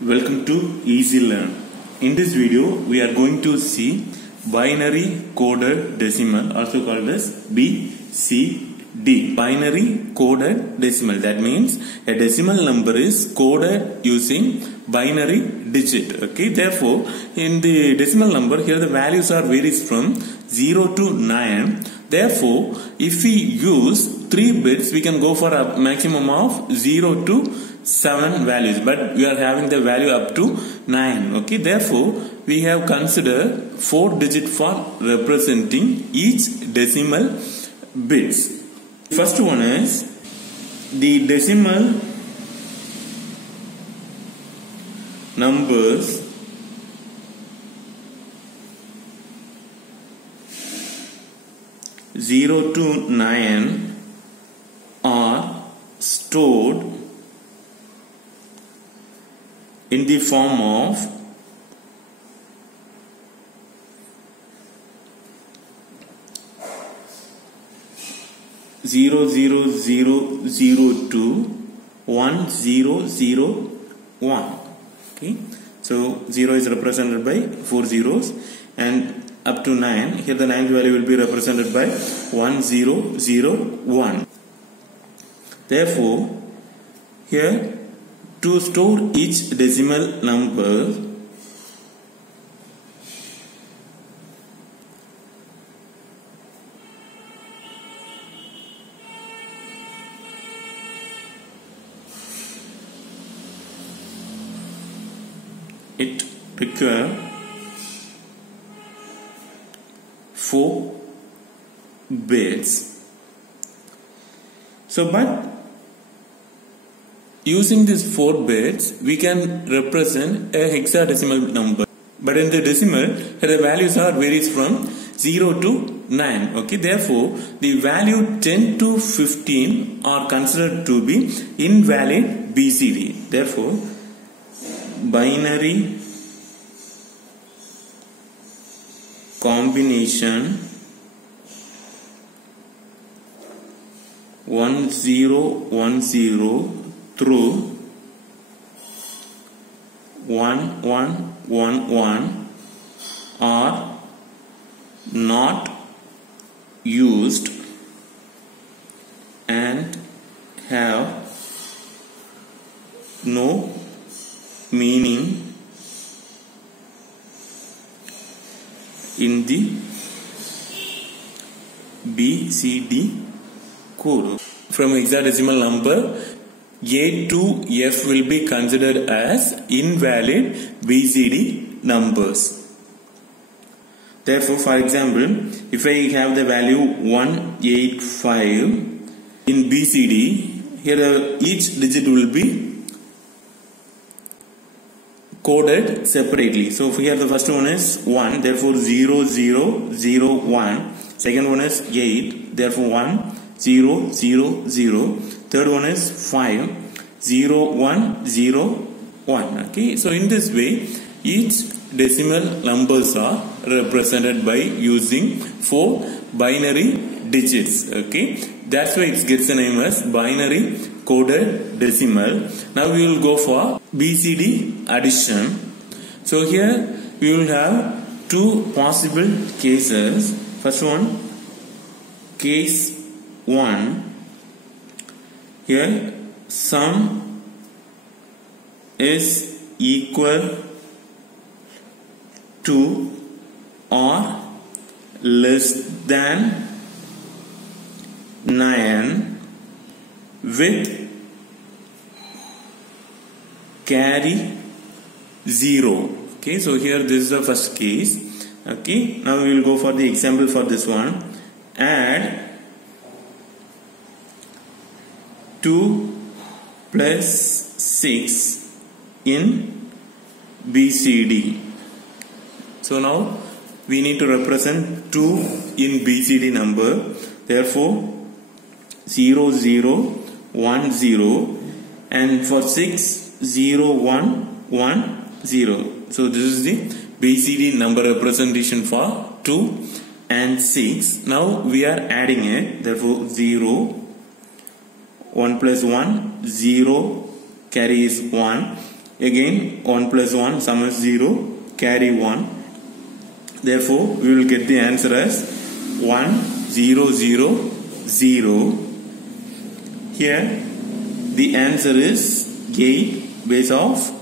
Welcome to Easy Learn. In this video, we are going to see binary coded decimal, also called as BCD. Binary coded decimal. That means a decimal number is coded using binary digit. Okay. Therefore, in the decimal number, here the values are varies from 0 to 9. Therefore, if we use 3 bits, we can go for a maximum of 0 to 7 values, but we are having the value up to 9. Okay, therefore we have considered 4 digit for representing each decimal bits. First one is the decimal numbers (0 to 9) are stored in the form of (0, 0, 0, 0 to 1, 0, 0, 1). Okay, so 0 is represented by 4 zeros, and up to 9. Here the 9th value will be represented by 1, 0, 0, 1. Therefore, here to store each decimal number, it requires 4 bits. So, but using these 4 bits, we can represent a hexadecimal number. But in the decimal, the values are varies from 0 to 9. Okay, therefore, the value 10 to 15 are considered to be invalid BCD. Therefore, binary combination 1010 through 1111 are not used and have no meaning in the BCD code. From hexadecimal number, A to F will be considered as invalid BCD numbers. Therefore, for example, if I have the value 185 in BCD, here each digit will be coded separately. So here the first one is 1, therefore 0, 0, 0, 1. Second one is 8, therefore 1, 0, 0, 0. Third one is 5, 0, 1, 0, 1. Okay, so in this way, each decimal numbers are represented by using 4 binary digits. Okay, that's why it gets the name as binary coded decimal. Now we will go for BCD addition. So here we will have 2 possible cases. First one, case 1. Here sum is equal to or less than 9 with carry 0. Okay, so here this is the first case. Okay, now we will go for the example for this one. Add 2 plus 6 in BCD. So now we need to represent 2 in BCD number. Therefore 0, 0, 1, 0, and for 6, 0, 1, 1, 0. So this is the BCD number representation for 2 and 6. Now we are adding it. Therefore 0, 1 plus 1, 0, carry is 1, again 1 plus 1, sum is 0, carry 1. Therefore, we will get the answer as 1, 0, 0, 0. Here, the answer is 8 base of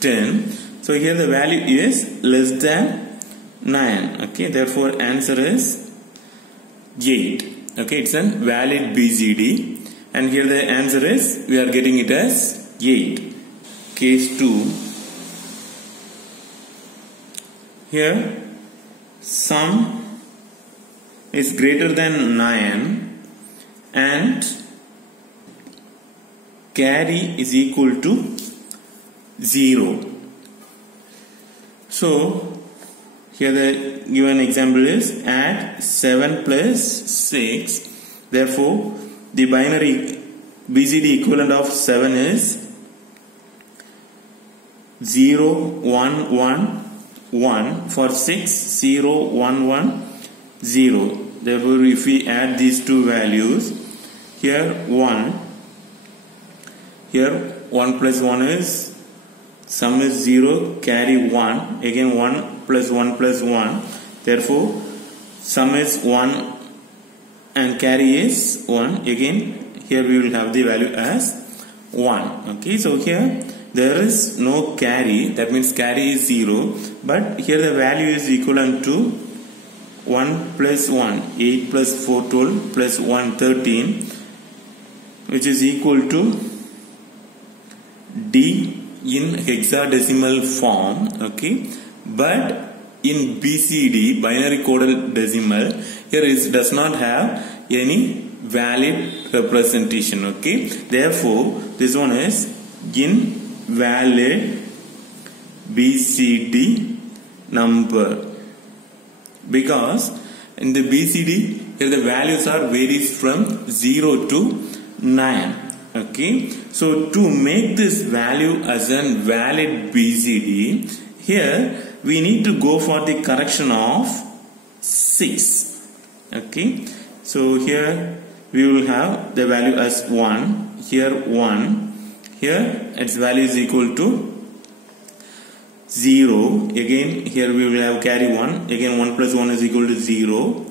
10. So, here the value is less than 9. Okay, therefore, answer is 8. Okay, it's a valid BCD. And here the answer is, we are getting it as 8. Case 2. Here, sum is greater than 9 and carry is equal to 0. So, here the given example is add 7 plus 6. Therefore, the binary BCD equivalent of 7 is 0, 1, 1, 1. For 6, 0, 1, 1, 0. Therefore, if we add these two values, here 1, here 1 plus 1 is, sum is 0, carry 1, again 1 plus 1 plus 1. Therefore, sum is 1 and carry is 1. Again, here we will have the value as 1. Okay, so here there is no carry, that means carry is 0, but here the value is equivalent to 1 plus 1, 8 plus 4, 12 plus 1, 13, which is equal to D in hexadecimal form. Okay, but in BCD, binary coded decimal, here it does not have any valid representation. Okay, therefore this one is invalid BCD number, because in the BCD here the values are varies from 0 to 9. Okay, so to make this value as a valid BCD, here we need to go for the correction of 6. Okay, so here we will have the value as 1, here 1, here its value is equal to 0, again here we will have carry 1, again 1 plus 1 is equal to 0,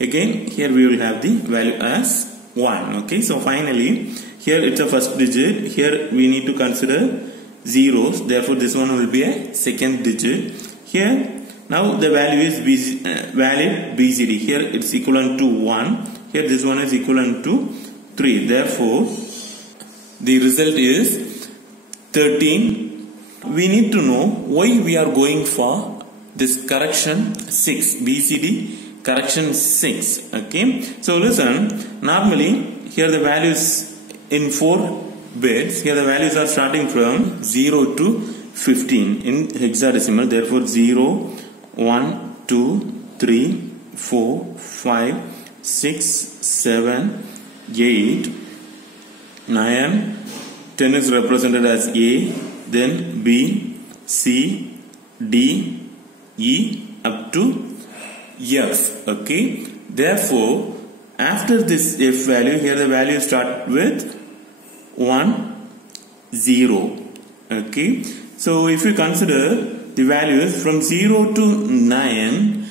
again here we will have the value as 1. Okay, so finally here it's a first digit, here we need to consider zeros, therefore this one will be a second digit. Here now the value is valid BCD, here it's equivalent to 1, here this one is equivalent to 3, therefore the result is 13. We need to know why we are going for this correction 6, BCD correction 6. Okay, so listen, normally here the values in 4 bits, here the values are starting from 0 to 15 in hexadecimal, therefore 0, 1, 2, 3, 4, 5, 6, 7, 8, 9, 10 is represented as A, then B, C, D, E up to F. Okay, therefore after this F value, here the value start with 1, 0. Okay, so if you consider the values from 0 to 9,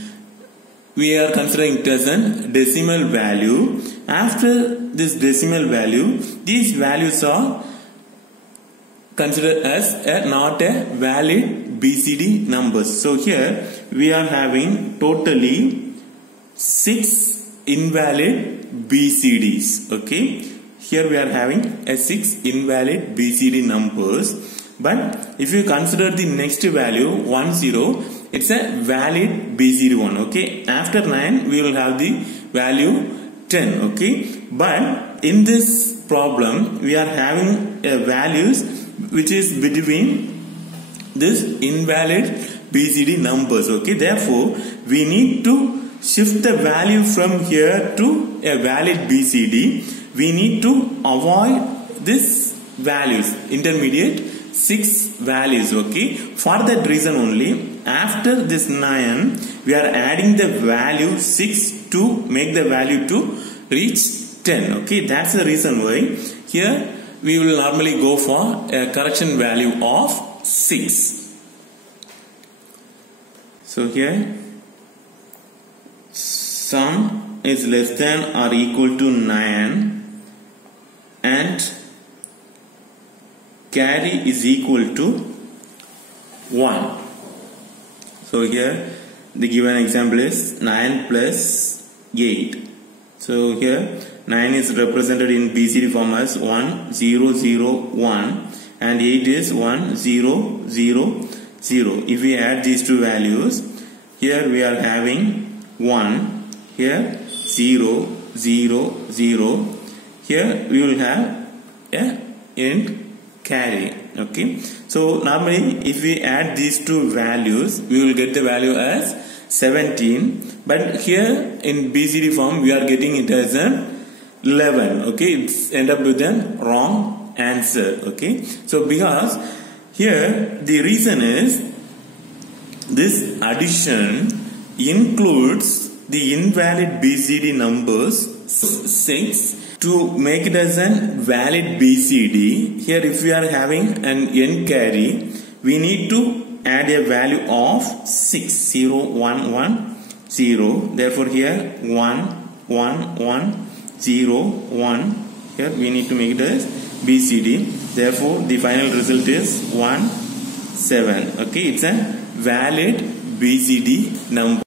we are considering it as a decimal value. After this decimal value, these values are considered as not a valid BCD numbers. So here we are having totally 6 invalid BCDs. Okay, here we are having a 6 invalid BCD numbers, but if you consider the next value 10, it's a valid BCD one. Okay, after 9 we will have the value 10. Okay, but in this problem we are having values which is between this invalid BCD numbers. Okay, therefore we need to shift the value from here to a valid BCD. We need to avoid this values, intermediate 6 values. Okay, for that reason only, after this 9 we are adding the value 6 to make the value to reach 10. Okay, that's the reason why here we will normally go for a correction value of 6. So here sum is less than or equal to 9 and carry is equal to 1. So here the given example is 9 plus 8. So here 9 is represented in BCD form as 1 0 0 1 and 8 is 1 0 0 0. If we add these two values, here we are having 1, here 0 0 0, here we will have a int carry. Okay, so normally if we add these two values, we will get the value as 17, but here in BCD form we are getting it as an 11. Okay, it's end up with a wrong answer. Okay, so because here the reason is this addition includes the invalid BCD numbers 6. To make it as a valid BCD, here if we are having an n carry, we need to add a value of 6 0 1 1 0. Therefore here 1 1 1 0 1. Here we need to make it as BCD. Therefore the final result is 1 7. Okay, it's a valid BCD number.